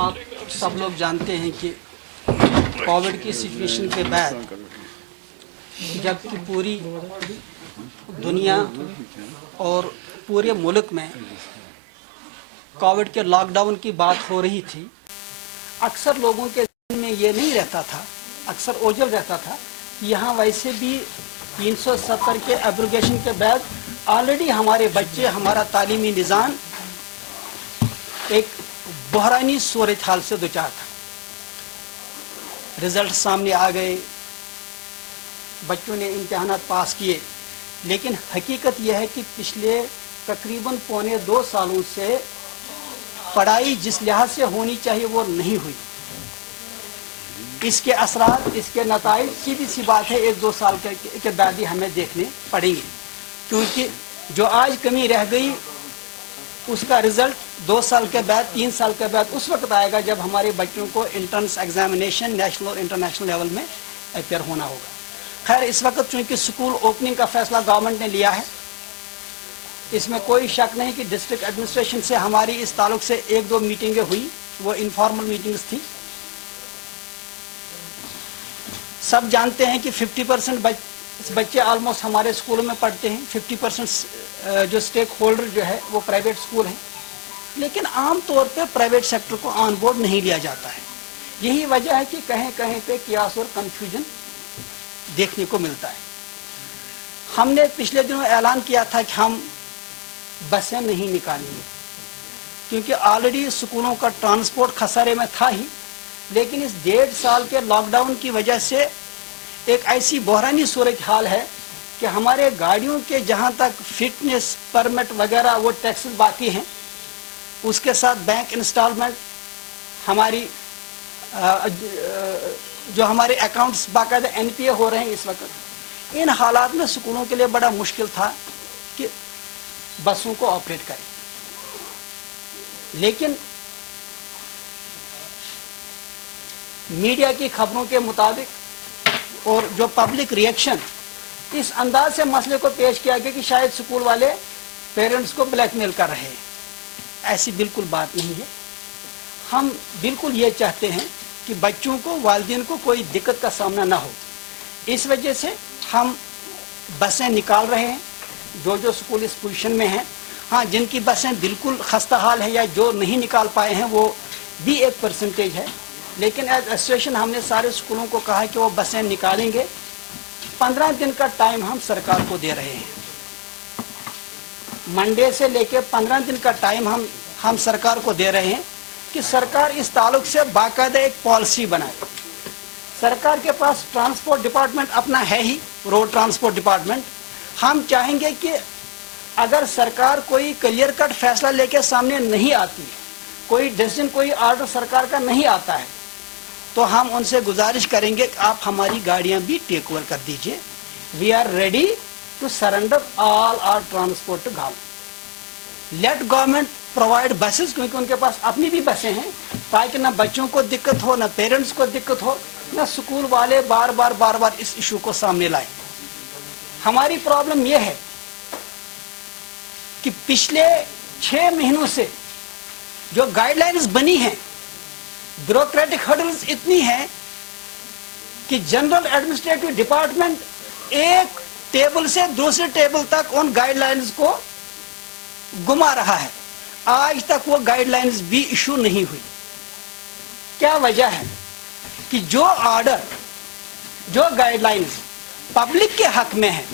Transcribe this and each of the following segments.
आप सब लोग जानते हैं कि कोविड की सिचुएशन के बाद जबकि पूरी दुनिया और पूरे मुल्क में कोविड के लॉकडाउन की बात हो रही थी, अक्सर लोगों के ज़हन में ये नहीं रहता था, अक्सर ओझल रहता था कि यहाँ वैसे भी 370 के एब्रोगेशन के बाद ऑलरेडी हमारे बच्चे, हमारा तालीमी निज़ाम एक बहरानी सूरत हाल से दुचार था। रिज़ल्ट सामने आ गए, बच्चों ने इम्तहानात पास किए, लेकिन हकीकत यह है कि पिछले तकरीबन पौने 2 सालों से पढ़ाई जिस लिहाज से होनी चाहिए वो नहीं हुई। इसके असरात, इसके नताइज सीधी सी बात है 1-2 साल के बाद ही हमें देखने पड़ेंगे, क्योंकि जो आज कमी रह गई उसका रिज़ल्ट 2 साल के बाद, 3 साल के बाद उस वक्त आएगा जब हमारे बच्चों को एंट्रेंस एग्जामिनेशन नेशनल और इंटरनेशनल लेवल में अपेयर होना होगा। खैर, इस वक्त चूँकि स्कूल ओपनिंग का फैसला गवर्नमेंट ने लिया है, इसमें कोई शक नहीं कि डिस्ट्रिक्ट एडमिनिस्ट्रेशन से हमारी इस ताल्लुक से 1-2 मीटिंगें हुई, वो इनफॉर्मल मीटिंग्स थी। सब जानते हैं कि 50% बच्चे ऑलमोस्ट हमारे स्कूलों में पढ़ते हैं, 50% जो स्टेक होल्डर जो है वो प्राइवेट स्कूल हैं, लेकिन आम तौर पे प्राइवेट सेक्टर को ऑन बोर्ड नहीं लिया जाता है। यही वजह है कि कहीं कहीं पे कियास और कन्फ्यूजन देखने को मिलता है। हमने पिछले दिनों ऐलान किया था कि हम बसें नहीं निकालेंगे, क्योंकि ऑलरेडी स्कूलों का ट्रांसपोर्ट खसारे में था ही, लेकिन इस 1.5 साल के लॉकडाउन की वजह से एक ऐसी बहरानी सूरत हाल है कि हमारे गाड़ियों के जहाँ तक फिटनेस परमिट वगैरह वो टैक्सेस बाकी हैं, उसके साथ बैंक इंस्टॉलमेंट, हमारी जो हमारे अकाउंट्स बाकायदा NPA हो रहे हैं इस वक्त। इन हालात में स्कूलों के लिए बड़ा मुश्किल था कि बसों को ऑपरेट करें, लेकिन मीडिया की खबरों के मुताबिक और जो पब्लिक रिएक्शन, इस अंदाज से मसले को पेश किया गया कि शायद स्कूल वाले पेरेंट्स को ब्लैकमेल कर रहे हैं। ऐसी बिल्कुल बात नहीं है। हम बिल्कुल ये चाहते हैं कि बच्चों को, वालिदैन को कोई दिक्कत का सामना ना हो। इस वजह से हम बसें निकाल रहे हैं, जो स्कूल इस पोजीशन में हैं। हाँ, जिनकी बसें बिल्कुल खस्ता हाल है या जो नहीं निकाल पाए हैं वो भी एक परसेंटेज है, लेकिन एज एसोसिएशन हमने सारे स्कूलों को कहा कि वो बसें निकालेंगे। 15 दिन का टाइम हम सरकार को दे रहे हैं। मंडे से लेके 15 दिन का टाइम हम सरकार को दे रहे हैं कि सरकार इस ताल्लुक से बाकायदा एक पॉलिसी बनाए। सरकार के पास ट्रांसपोर्ट डिपार्टमेंट अपना है ही, रोड ट्रांसपोर्ट डिपार्टमेंट। हम चाहेंगे कि अगर सरकार कोई क्लियर कट फैसला लेके सामने नहीं आती है, कोई डिसीजन, कोई ऑर्डर सरकार का नहीं आता है, तो हम उनसे गुजारिश करेंगे कि आप हमारी गाड़ियां भी टेक ओवर कर दीजिए। We are ready to surrender all our transport to government. Let government provide buses, क्योंकि उनके पास अपनी भी बसें हैं, ताकि ना बच्चों को दिक्कत हो, ना पेरेंट्स को दिक्कत हो, ना स्कूल वाले बार बार इस इशू को सामने लाए। हमारी प्रॉब्लम यह है कि पिछले 6 महीनों से जो गाइडलाइंस बनी हैं, ब्यूरोक्रेटिक हर्डल्स इतनी हैं कि जनरल एडमिनिस्ट्रेटिव डिपार्टमेंट एक टेबल से दूसरे टेबल तक उन गाइडलाइंस को घुमा रहा है। आज तक वो गाइडलाइंस भी इशू नहीं हुई। क्या वजह है कि जो ऑर्डर, जो गाइडलाइंस पब्लिक के हक में है,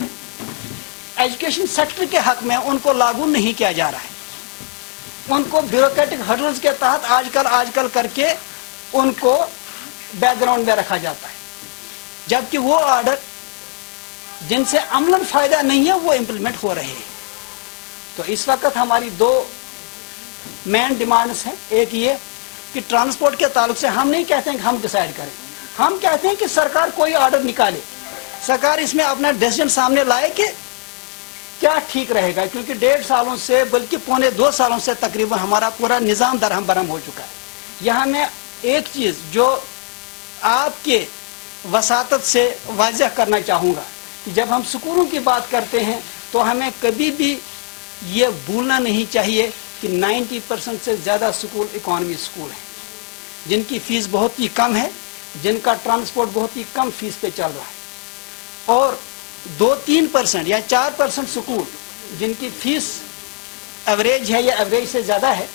एजुकेशन सेक्टर के हक में, उनको लागू नहीं किया जा रहा है। उनको ब्यूरोक्रेटिक हर्डल्स के तहत आजकल करके उनको बैकग्राउंड में रखा जाता है, जबकि वो ऑर्डर जिनसे अमलन फायदा नहीं है वो इम्प्लीमेंट हो रहे हैं। तो इस वक्त हमारी 2 मेन डिमांड्स हैं। एक ये कि ट्रांसपोर्ट के ताल्लुक से हम नहीं कहते हैं कि हम डिसाइड करें, हम कहते हैं कि सरकार कोई ऑर्डर निकाले, सरकार इसमें अपना डिसीजन सामने लाए कि क्या ठीक रहेगा, क्योंकि 1.5 सालों से, बल्कि पौने 2 सालों से तकरीबन हमारा पूरा निज़ाम दरहम बरहम हो चुका है। यहाँ मैं एक चीज़ जो आपके वसातत से वाज़ह करना चाहूँगा कि जब हम स्कूलों की बात करते हैं तो हमें कभी भी ये भूलना नहीं चाहिए कि 90% से ज़्यादा स्कूल इकॉनमी स्कूल हैं। जिनकी फीस बहुत ही कम है, जिनका ट्रांसपोर्ट बहुत ही कम फीस पे चल रहा है, और 2-3% या 4% स्कूल जिनकी फीस एवरेज है या एवरेज से ज़्यादा है,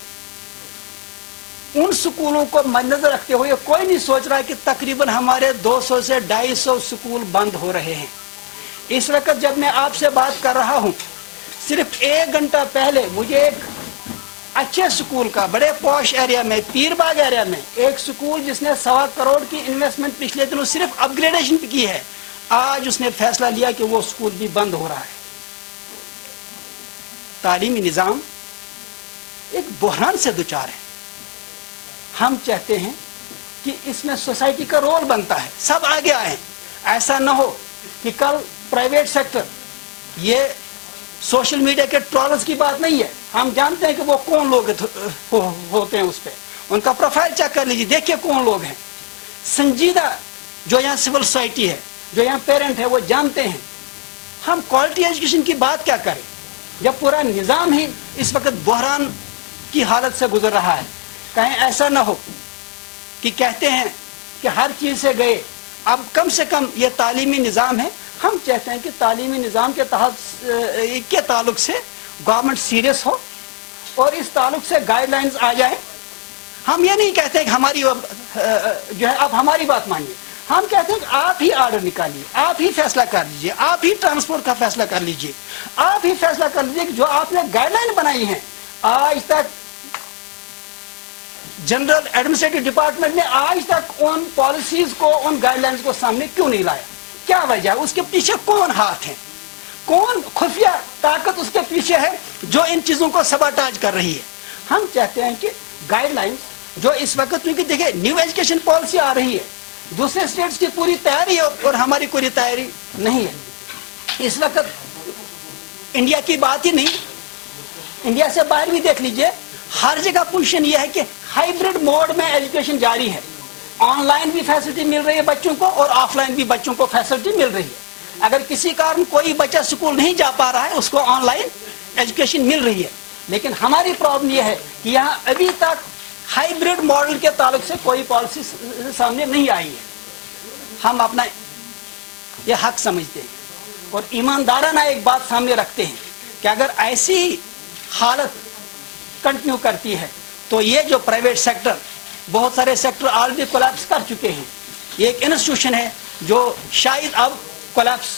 उन स्कूलों को मद्देनजर रखते हुए कोई नहीं सोच रहा कि तकरीबन हमारे 200 से 250 स्कूल बंद हो रहे हैं। इस वक्त जब मैं आपसे बात कर रहा हूं, सिर्फ 1 घंटा पहले मुझे एक अच्छे स्कूल का बड़े पॉश एरिया में, पीरबाग एरिया में, एक स्कूल जिसने 1.25 करोड़ की इन्वेस्टमेंट पिछले दिनों सिर्फ अपग्रेडेशन की है, आज उसने फैसला लिया कि वो स्कूल भी बंद हो रहा है। तालीमी निज़ाम एक बहरान से दुचार है। हम चाहते हैं कि इसमें सोसाइटी का रोल बनता है, सब आगे आए। ऐसा न हो कि कल प्राइवेट सेक्टर, ये सोशल मीडिया के ट्रोलर्स की बात नहीं है, हम जानते हैं कि वो कौन लोग होते हैं, उस पर उनका प्रोफाइल चेक कर लीजिए, देखिए कौन लोग हैं। संजीदा जो यहाँ सिविल सोसाइटी है, जो यहाँ पेरेंट है, वो जानते हैं। हम क्वालिटी एजुकेशन की बात क्या करें जब पूरा निज़ाम ही इस वक्त बहरान की हालत से गुजर रहा है। कहीं ऐसा ना हो कि कहते हैं कि हर चीज़ से गए, अब कम से कम ये तालीमी निज़ाम है। हम चाहते हैं कि तालीमी निज़ाम के तहत के ताल्लुक से गवर्नमेंट सीरियस हो और इस ताल्लुक से गाइडलाइंस आ जाए। हम ये नहीं कहते कि हमारी जो है आप हमारी बात मानिए, हम कहते हैं कि आप ही आर्डर निकालिए, आप ही फैसला कर लीजिए, आप ही ट्रांसपोर्ट का फैसला कर लीजिए, आप ही फैसला कर लीजिए कि जो आपने गाइडलाइन बनाई है, आज तक जनरल एडमिनिस्ट्रेटिव डिपार्टमेंट ने आज तक उन पॉलिसीज को, उन गाइडलाइंस को सामने क्यों नहीं लाया? क्या वजह है? उसके पीछे कौन हाथ है, कौन खुफिया ताकत उसके पीछे है जो इन चीजों को सबटाज कर रही है? हम चाहते हैं कि गाइडलाइंस जो इस वक्त, क्योंकि देखिए न्यू एजुकेशन पॉलिसी आ रही है, दूसरे स्टेट्स की पूरी तैयारी है और हमारी कोई तैयारी नहीं है। इस वक्त इंडिया की बात ही नहीं, इंडिया से बाहर भी देख लीजिए, हर जगह पोजीशन यह है कि हाइब्रिड मोड में एजुकेशन जारी है। ऑनलाइन भी फैसिलिटी मिल रही है बच्चों को और ऑफलाइन भी बच्चों को फैसिलिटी मिल रही है। अगर किसी कारण कोई बच्चा स्कूल नहीं जा पा रहा है, उसको ऑनलाइन एजुकेशन मिल रही है। लेकिन हमारी प्रॉब्लम यह है कि यहाँ अभी तक हाइब्रिड मॉडल के ताल्लुक से कोई पॉलिसी सामने नहीं आई है। हम अपना ये हक समझते हैं और ईमानदाराना एक बात सामने रखते हैं कि अगर ऐसी हालत कंटिन्यू करती है तो ये जो प्राइवेट सेक्टर, बहुत सारे सेक्टर ऑलरेडी कोलैप्स कर चुके हैं। ये एक इंस्टीट्यूशन है जो शायद अब कोलैप्स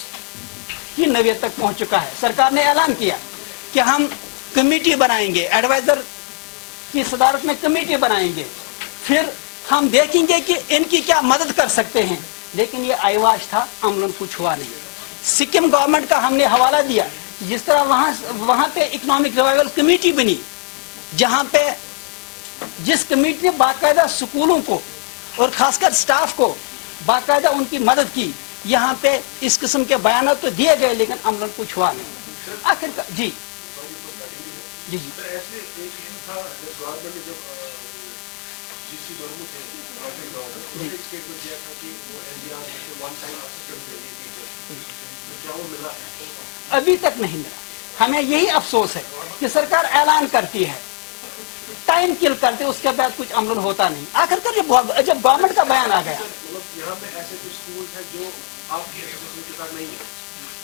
की नौबत तक पहुंच चुका है। सरकार ने ऐलान किया कि हम कमेटी बनाएंगे, एडवाइजर की सदारत में कमेटी बनाएंगे, फिर हम देखेंगे कि इनकी क्या मदद कर सकते हैं। लेकिन ये आइवाश था, अमलन कुछ हुआ नहीं। सिक्किम गवर्नमेंट का हमने हवाला दिया, जिस तरह वहाँ पे इकोनॉमिक रिवाइवल कमेटी बनी, जहाँ पे जिस कमेटी ने बाकायदा स्कूलों को और खासकर स्टाफ को बाकायदा उनकी मदद की, यहाँ पे इस किस्म के बयान तो दिए गए लेकिन अमलन कुछ हुआ नहीं। आखिर जी जी जी अभी तक नहीं मिला। हमें यही अफसोस है कि सरकार ऐलान करती है, टाइम किल करते, उसके बाद कुछ अमल होता नहीं। आखिरकार जब गवर्नमेंट का बयान आ गया, यहाँ पे ऐसे कुछ स्कूल है जो आपकी एसोसिएशन के साथ नहीं है,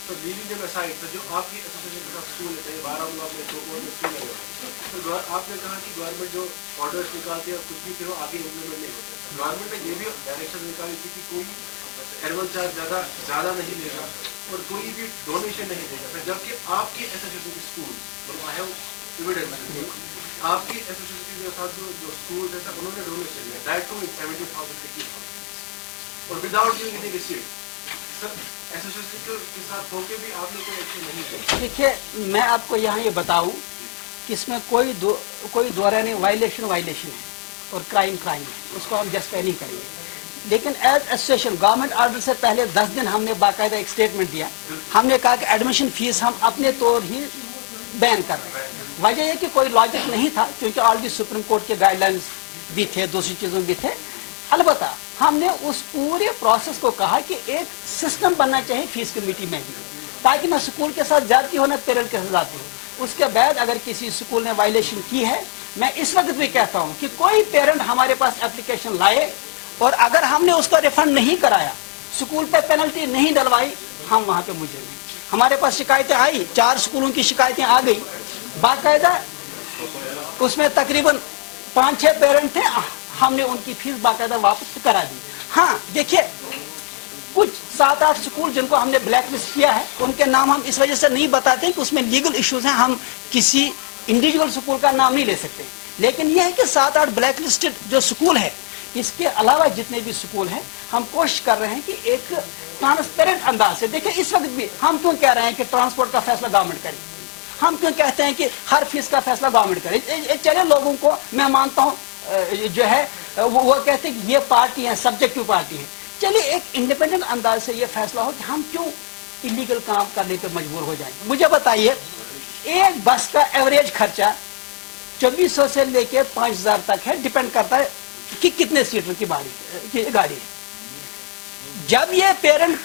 तो लीविंग देम असाइड, तो जो आपकी एसोसिएशन के साथ स्कूल है, चाहे बारामूला में, चौकोर में स्कूल है, तो आपने कहा कि गवर्नमेंट जो ऑर्डर्स निकालती है कुछ भी फिर वो आगे इम्प्लीमेंट नहीं होता। गवर्नमेंट ने ये भी डायरेक्शन निकाली थी कि कोई एनुअल चार्ज ज़्यादा नहीं लेगा और कोई भी डोनेशन नहीं देगा, जबकि आपकी एसोसिएशन की स्कूल, आई हैव एविडेंस, आपकी एसोसिएशन के साथ जो स्कूल है सब उन्होंने डोनेशन दिया, दैट टू 70,000 और without giving any receipt. Sir association के साथ होके भी आपने कोई एक्शन नहीं किया। देखिए, मैं आपको यहाँ ये बताऊँ कि इसमें कोई दोहरा नहीं, वायलेशन है और क्राइम है, उसको हम जस्टिफाई नहीं करेंगे। लेकिन एज एसोसिएशन गवर्नमेंट ऑर्डर से पहले 10 दिन हमने बाकायदा एक स्टेटमेंट दिया। हमने कहा कि एडमिशन फीस हम अपने तौर ही बैन कर रहे हैं। वजह यह कि कोई लॉजिक नहीं था, क्योंकि ऑलरेडी सुप्रीम कोर्ट के गाइडलाइंस भी थे, दूसरी चीज़ों भी थे। अलबत्ता हमने उस पूरे प्रोसेस को कहा कि एक सिस्टम बनना चाहिए फीस कमेटी में भी, ताकि ना स्कूल के साथ ज्यादती हो, ना पेरेंट के साथ ज्यादती हो। उसके बाद अगर किसी स्कूल ने वायलेशन की है मैं इस वक्त भी कहता हूं कि कोई पेरेंट हमारे पास एप्लीकेशन लाए और अगर हमने उसको रिफंड नहीं कराया, स्कूल पे पेनल्टी नहीं डलवाई, हम वहां पे मुझे नहीं। हमारे पास शिकायतें आई, 4 स्कूलों की शिकायतें आ गई बाकायदा, उसमें तकरीबन 5-6 पेरेंट थे, हमने उनकी फीस बाकायदा वापस करा दी। हाँ देखिए, कुछ 7-8 स्कूल जिनको हमने ब्लैक लिस्ट किया है, उनके नाम हम इस वजह से नहीं बताते कि उसमें लीगल इश्यूज हैं, हम किसी इंडिविजुअल स्कूल का नाम नहीं ले सकते। लेकिन यह है कि 7-8 ब्लैक लिस्टेड जो स्कूल है, इसके अलावा जितने भी स्कूल हैं, हम कोशिश कर रहे हैं कि एक ट्रांसपेरेंट अंदाज से देखिए। इस वक्त भी हम क्यों कह रहे हैं कि ट्रांसपोर्ट का फैसला गवर्नमेंट करे, हम क्यों कहते हैं कि हर फीस का फैसला गवर्नमेंट करे। चले लोगों को मैं मानता हूँ जो है वो कहते हैं कि ये पार्टी है, सब्जेक्टिव पार्टी है, चलिए एक इंडिपेंडेंट अंदाज से ये फैसला हो कि हम क्यों इलीगल काम करने पे मजबूर हो जाएं। मुझे बताइए, एक बस का एवरेज खर्चा 2400 से लेके 5000 तक है, डिपेंड करता है कि कितने सीटर की गाड़ी है। जब ये पेरेंट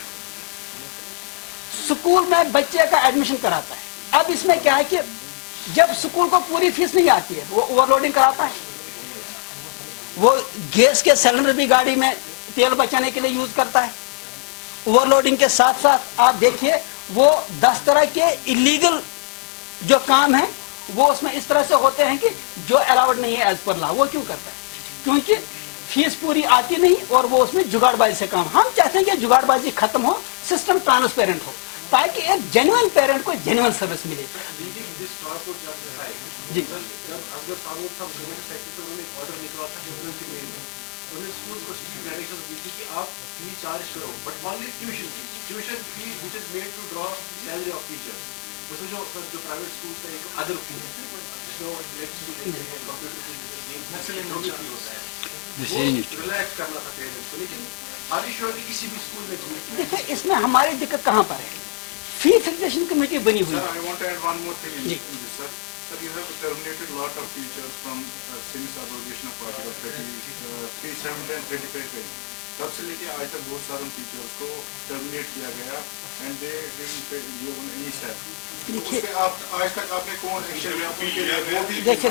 स्कूल में बच्चे का एडमिशन कराता है, अब इसमें क्या है कि जब स्कूल को पूरी फीस नहीं आती है, वो ओवरलोडिंग कराता है, वो गैस के सिलेंडर भी गाड़ी में तेल बचाने के लिए यूज करता है। ओवरलोडिंग के साथ साथ आप देखिए वो 10 तरह के इलीगल जो काम है वो उसमें इस तरह से होते हैं कि जो अलाउड नहीं है एज पर लॉ, वो क्यों करता है? क्योंकि फीस पूरी आती नहीं और वो उसमें जुगाड़बाजी से काम। हम चाहते हैं कि जुगाड़बाजी खत्म हो, सिस्टम ट्रांसपेरेंट हो, ताकि एक जेन्युइन पेरेंट को जेन्युइन सर्विस मिले। जी आप फी चार्ज करो, but only tuition fee which is made to draw salary of teachers. उसमें जो प्राइवेट स्कूल्स का एक अदर फी है, जो इलेक्ट्रिसिटी है, कंप्यूटर फी होता है, वो रिलैक्स करना था पेरेंट्स को। लेकिन आर यू श्योर कि किसी भी स्कूल में देखिए इसमें हमारी दिक्कत कहाँ पर है? फी फिक्सेशन कमेटी बनी हुई है। Sir, I want to add one more thing in this, sir. Sir, you have terminated a lot of teachers from semi-subrogation of Article 37 and 35. तब से लेके आज तक बहुत सारे टीचर्स को टर्मिनेट किया गया and they didn't give any salary. उस पे आप आज तक आपने कौन एक्शन लिया उनके लिए? वो भी देखिए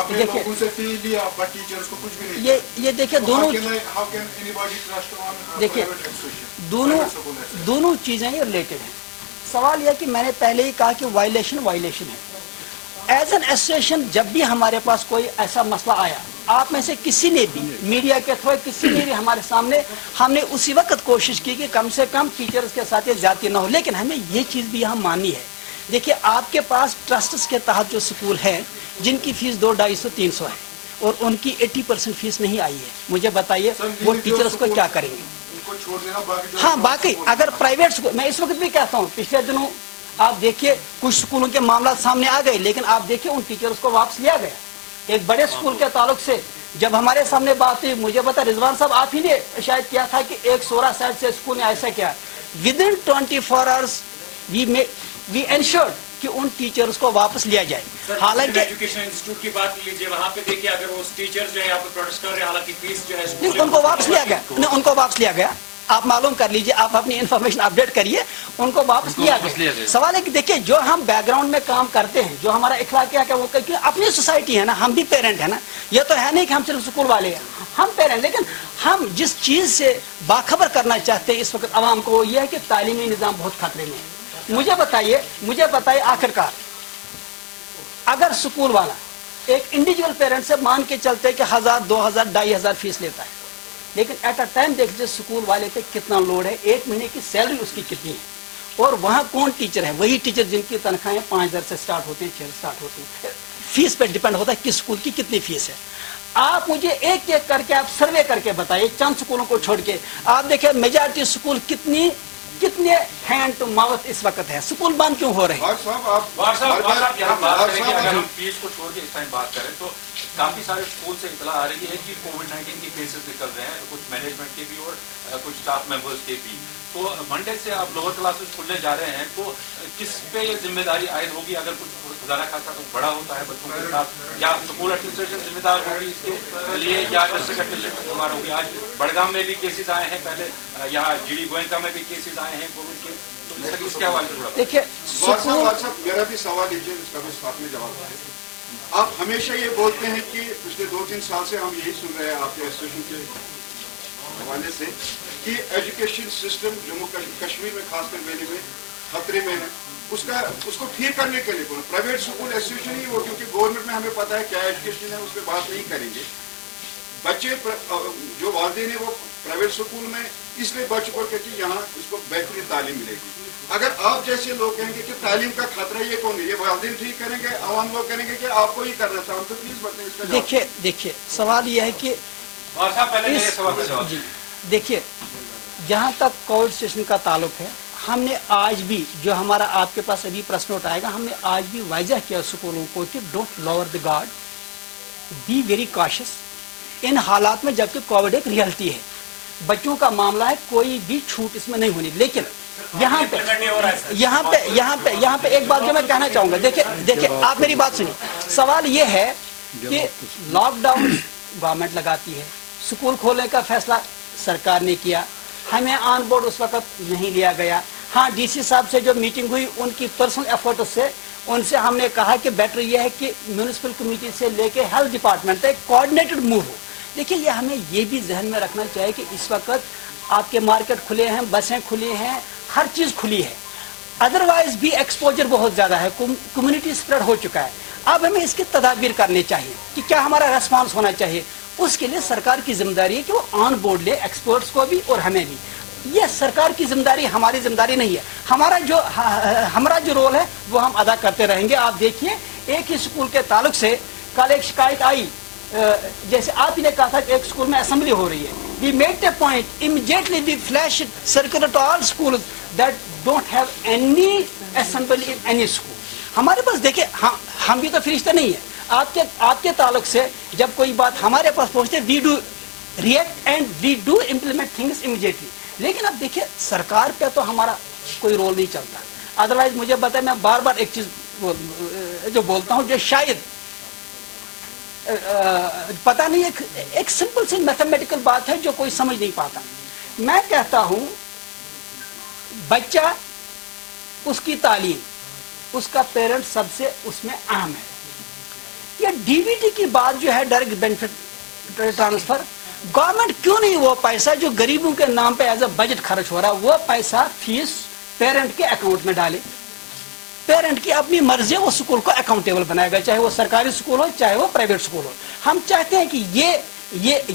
आपने लोगों से फी लिया बट टीचर्स को कुछ भी नहीं। ये देखिए दोनों, how can anybody trust on देखिए प्राइवेट इंस्टीट्यूशन? दोनों चीजें ये रिलेटेड हैं। सवाल यह कि मैंने पहले ही कहा कि वायलेशन है। एज एन एसोसिएशन जब भी हमारे पास कोई ऐसा मसला आया, आप में से किसी ने भी मीडिया के थ्रू किसी ने भी हमारे सामने, हमने उसी वक्त कोशिश की कि कम से कम टीचर्स के साथ ये ज्यादती ना हो। लेकिन हमें ये चीज़ भी यहाँ माननी है। देखिए आपके पास ट्रस्ट्स के तहत जो स्कूल है जिनकी फीस 200-250-300 है और उनकी 80% फीस नहीं आई है, मुझे बताइए वो टीचर्स को क्या करेंगे? हाँ बाकी अगर प्राइवेट स्कूल, मैं इस वक्त भी कहता हूँ, पिछले दिनों आप देखिए कुछ स्कूलों के मामला सामने आ गए, लेकिन आप देखिए उन टीचर्स को वापस लिया गया। एक बड़े स्कूल के ताल्लुक से जब हमारे सामने बात हुई, मुझे पता रिजवान साहब आप ही ने शायद किया था कि एक 16 साइड से स्कूल ने ऐसा किया, विद इन 24 आवर्स वी एंश्योर्ड कि उन टीचर्स को वापस लिया जाए। हालांकि एजुकेशन इंस्टीट्यूट की बात लीजिए, वहाँ पे देखिए अगर वो टीचर्स जो है यहाँ पे प्रोटेस्ट कर रहे हैं, हालांकि फीस जो है उनको वापस लिया गया, उनको वापस लिया गया। आप मालूम कर लीजिए, आप अपनी इन्फॉर्मेशन अपडेट करिए, उनको वापस लिया गया। सवाल है कि देखिए जो हम बैकग्राउंड में काम करते हैं, जो हमारा इखलाकिया है वो क्योंकि अपनी सोसाइटी है ना, हम भी पेरेंट है ना, ये तो है नहीं कि हम सिर्फ स्कूल वाले हैं, हम पेरेंट। लेकिन हम जिस चीज से बाखबर करना चाहते हैं इस वक्त आवाम को, यह है कि तालीमी निज़ाम बहुत खतरे में है। मुझे बताइए आखिरकार अगर स्कूल वाला एक इंडिविजुअल पेरेंट से मान के चलते कि 1000, 2000, 2500 फीस लेता है, लेकिन एट अ टाइम देख लीजिए स्कूल वाले पे कितना लोड है, एक महीने की सैलरी उसकी कितनी है, और वहाँ कौन टीचर है? वही टीचर जिनकी तनख्वाहें 5000 से स्टार्ट होते हैं, 6 स्टार्ट होती हैं। फीस पे डिपेंड होता है किस स्कूल की कितनी फीस है। आप मुझे एक एक करके आप सर्वे करके बताइए, चंद स्कूलों को छोड़ के आप देखिए मेजॉरिटी स्कूल कितने हैंड टू माउथ इस वक्त है, स्कूल बंद क्यों हो रहे हैं? यहाँ बात करें कि अगर हम फीस को छोड़ के इस टाइम बात करें तो काफी सारे स्कूल से इतला आ रही है कि कोविड-19 के केसेस निकल रहे हैं, कुछ मैनेजमेंट के भी और कुछ स्टाफ मेंबर्स के भी। तो मंडे से आप लोअर क्लासेस खुलने जा रहे हैं, तो किस पे ये जिम्मेदारी आयद होगी? अगर कुछ खुदा खासा कुछ बड़ा होता है बच्चों के साथ, या स्कूल एडमिनिस्ट्रेशन जिम्मेदार होगी इसके लिए, या डिस्ट्रिक्ट एडमिनिस्ट्रेशन जिम्मेदार होगी? आज बड़गाम में भी केसेस आए हैं, पहले यहाँ जीडी गोयनका में भी केसेस आए हैं कोविड के, तो इसके हवाले से देखिए मेरा भी सवाल लीजिए, इसका भी साथ में जवाब दें। आप हमेशा ये बोलते हैं कि पिछले 2-3 साल से हम यही सुन रहे हैं आपके एसोसिएशन के हवाले से कि एजुकेशन सिस्टम जम्मू कश्मीर में खासकर मेले में खतरे में है, उसको ठीक करने के लिए प्राइवेट स्कूल एसोसिएशन ही वो, क्योंकि गवर्नमेंट में हमें पता है क्या एजुकेशन है, उस पर बात नहीं करेंगे। बच्चे जो वालिदैन है वो प्राइवेट स्कूल में इसलिए बच्चों को कहते यहाँ उसको बेहतरीन तालीम मिलेगी। अगर आप जैसे लोग कहेंगे कि तालीम का खतरा ये कौन है, ये वालिदैन ठीक करेंगे, आवाम लोग करेंगे कि आपको ही करना था, तो प्लीज बताइए इसका जवाब। देखिए सवाल यह है कि जी देखिए, जहाँ तक कोविड सिचुएशन का ताल्लुक है, हमने आज भी जो हमारा आपके पास अभी प्रश्न उठाएगा, हमने आज भी वाजह किया स्कूलों को कि don't lower the guard, be very cautious in हालात में, जबकि कोविड एक रियलिटी है। बच्चों का मामला है, कोई भी छूट इसमें नहीं होनी। लेकिन यहाँ पे एक बात जो मैं कहना चाहूंगा, देखिए आप मेरी बात सुनिए। सवाल ये है कि लॉकडाउन गवर्नमेंट लगाती है, स्कूल खोलने का फैसला सरकार ने किया, हमें ऑन बोर्ड उस वक्त नहीं लिया गया। हाँ, डीसी साहब से जो मीटिंग हुई उनकी पर्सनल एफर्ट से उनसे हमने कहा कि बेटर ये है कि म्यूनिसिपल कमेटी से लेके हेल्थ डिपार्टमेंट तक कोऑर्डिनेटेड मूव हो। देखिए, ये हमें ये भी जहन में रखना चाहिए कि इस वक्त आपके मार्केट खुले हैं, बसें खुली हैं, हर चीज़ खुली है, अदरवाइज भी एक्सपोजर बहुत ज़्यादा है, कम्युनिटी स्प्रेड हो चुका है। अब हमें इसकी तदाबीर करनी चाहिए कि क्या हमारा रेस्पॉन्स होना चाहिए। उसके लिए सरकार की जिम्मेदारी है कि वो ऑन बोर्ड ले एक्सपर्ट्स को भी और हमें भी। ये सरकार की जिम्मेदारी, हमारी जिम्मेदारी नहीं है। हमारा जो रोल है वो हम अदा करते रहेंगे। आप देखिए, एक ही स्कूल के ताल्लुक से कल एक शिकायत आई, जैसे आप ही ने कहा था कि एक स्कूल में असेंबली हो रही है, we made the point immediately we flash circular to all school that don't have any assembly in any school. हमारे पास देखिए, हम भी तो फरिश्ते नहीं है। आपके ताल्लुक से जब कोई बात हमारे पास पहुंचते, we do react and we do implement things immediately. लेकिन अब देखिए, सरकार पे तो हमारा कोई रोल नहीं चलता। अदरवाइज मुझे बताए, मैं बार बार एक चीज जो बोलता हूँ, जो शायद पता नहीं, एक सिंपल सी मैथमेटिकल बात है जो कोई समझ नहीं पाता। मैं कहता हूं, बच्चा, उसकी तालीम, उसका पेरेंट सबसे उसमें अहम है। ये डीबीटी की बात जो है, डायरेक्ट बेनिफिट ट्रांसफर, गवर्नमेंट क्यों नहीं वो पैसा जो गरीबों के नाम पे एज अ बजट खर्च हो रहा है, वो पैसा फीस पेरेंट के अकाउंट में डाले। पेरेंट की अपनी मर्जी है, वो स्कूल को अकाउंटेबल बनाएगा, चाहे वो सरकारी स्कूल हो चाहे वो प्राइवेट स्कूल हो। हम चाहते हैं कि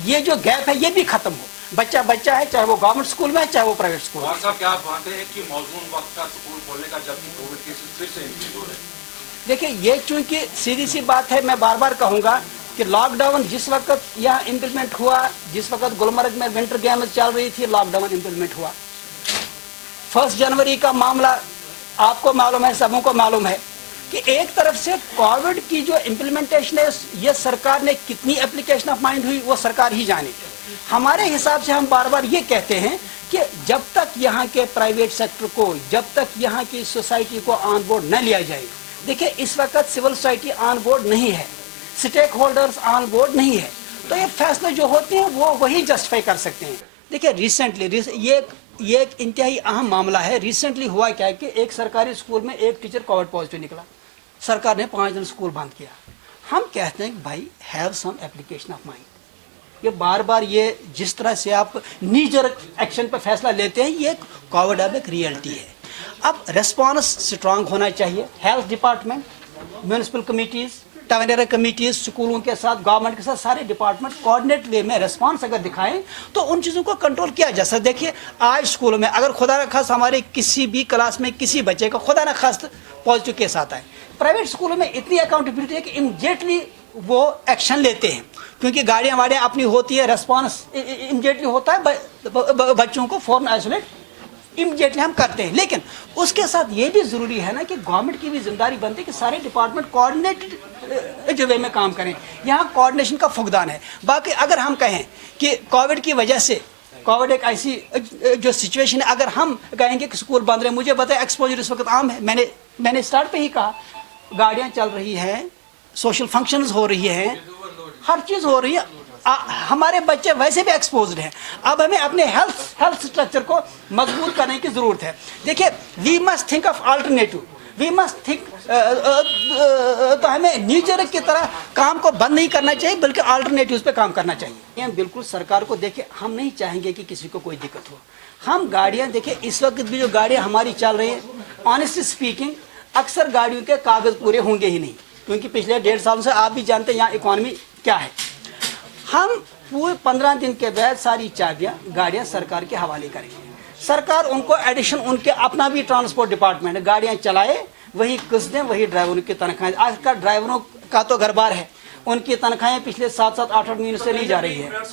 ये जो गैप है ये भी खत्म हो। बच्चा बच्चा है, चाहे वो गवर्नमेंट स्कूल में है चाहे वो प्राइवेट स्कूल है। साहब, क्या आप मानते हैं कि मौजूद वक्त का स्कूल खोलने का, जबकि कोविड केसेस फिर से इंक्रीज हो रहे हैं? देखिए, ये चूंकि सीधी सी बात है, मैं बार बार कहूंगा कि लॉकडाउन जिस वक्त यहाँ इम्प्लीमेंट हुआ, जिस वक्त गुलमर्ग में विंटर गेम्स चल रही थी, लॉकडाउन इम्प्लीमेंट हुआ। 1 जनवरी का मामला आपको मालूम है, सबों को मालूम है कि एक तरफ से कोविड की जो इम्प्लीमेंटेशन है, ये सरकार ने कितनी एप्लीकेशन ऑफ माइंड हुई वो सरकार ही जाने। हमारे हिसाब से हम बार बार ये कहते हैं कि जब तक यहाँ के प्राइवेट सेक्टर को, जब तक यहाँ की सोसाइटी को ऑन बोर्ड न लिया जाए, देखिए इस वक्त सिविल सोसाइटी ऑन बोर्ड नहीं है, स्टेक होल्डर्स ऑन बोर्ड नहीं है, तो ये फैसले जो होते हैं वो वही जस्टिफाई कर सकते हैं। देखिए, रिसेंटली ये एक इंतहाई अहम मामला है। रिसेंटली हुआ क्या है कि एक सरकारी स्कूल में एक टीचर कोविड पॉजिटिव निकला, सरकार ने 5 दिन स्कूल बंद किया। हम कहते हैं कि भाई, have some application of mind. ये बार बार ये जिस तरह से आप नीजर एक्शन पर फैसला लेते हैं, ये कोविड अब एक रियलिटी है। अब रेस्पॉन्स स्ट्रांग होना चाहिए। Health department, municipal committees, town committees, स्कूलों के साथ, गवर्नमेंट के साथ, सारे डिपार्टमेंट कोऑर्डिनेट वे में रेस्पॉन्स अगर दिखाएं तो उन चीज़ों को कंट्रोल किया जा सकता है। देखिए, आज स्कूलों में अगर खुदा न खास हमारे किसी भी क्लास में किसी बच्चे का खुदा न खास पॉजिटिव केस आता है, प्राइवेट स्कूलों में इतनी अकाउंटेबिलिटी है कि इमीडिएटली वो एक्शन लेते हैं, क्योंकि गाड़ियाँ वाड़ियाँ अपनी होती है, रेस्पॉन्स इमीडिएटली होता है, बच्चों को फौरन आइसोलेट इमीडिएटली हम करते हैं। लेकिन उसके साथ ये भी जरूरी है ना कि गवर्नमेंट की भी जिम्मेदारी बनती है कि सारे डिपार्टमेंट कोऑर्डिनेटेड जो वे में काम करें। यहाँ कोऑर्डिनेशन का फुकदान है। बाकी अगर हम कहें कि कोविड की वजह से, कोविड एक ऐसी जो सिचुएशन है, अगर हम कहेंगे कि स्कूल बंद रहे, मुझे बताया एक्सपोजर इस वक्त आम है। मैंने स्टार्ट पे ही कहा, गाड़ियाँ चल रही हैं, सोशल फंक्शंस हो रही हैं, हर चीज़ हो रही है, हमारे बच्चे वैसे भी एक्सपोज्ड हैं। अब हमें अपने हेल्थ स्ट्रक्चर को मजबूत करने की ज़रूरत है। देखिए, we must think of alternative. We must think, तो हमें नीचर की तरह काम को बंद नहीं करना चाहिए बल्कि अल्टरनेटिव्स पे काम करना चाहिए। हम बिल्कुल सरकार को देखें, हम नहीं चाहेंगे कि किसी को कोई दिक्कत हो। हम गाड़ियां देखें, इस वक्त भी जो गाड़ियां हमारी चल रही हैं, ऑनेस्टली स्पीकिंग अक्सर गाड़ियों के कागज पूरे होंगे ही नहीं, क्योंकि पिछले 1.5 साल से आप भी जानते हैं यहाँ इकोनॉमी क्या है। हम पूरे 15 दिन के बाद सारी चाबियां गाड़ियां सरकार के हवाले करेंगे। सरकार उनको एडिशन, उनके अपना भी ट्रांसपोर्ट डिपार्टमेंट गाड़ियां चलाए, वही किस्त दें, वही ड्राइवरों की तनख्वाहें। आजकल ड्राइवरों का तो घर बार है, उनकी तनख्वाहें पिछले 7-8 महीनों से नहीं जा रही है।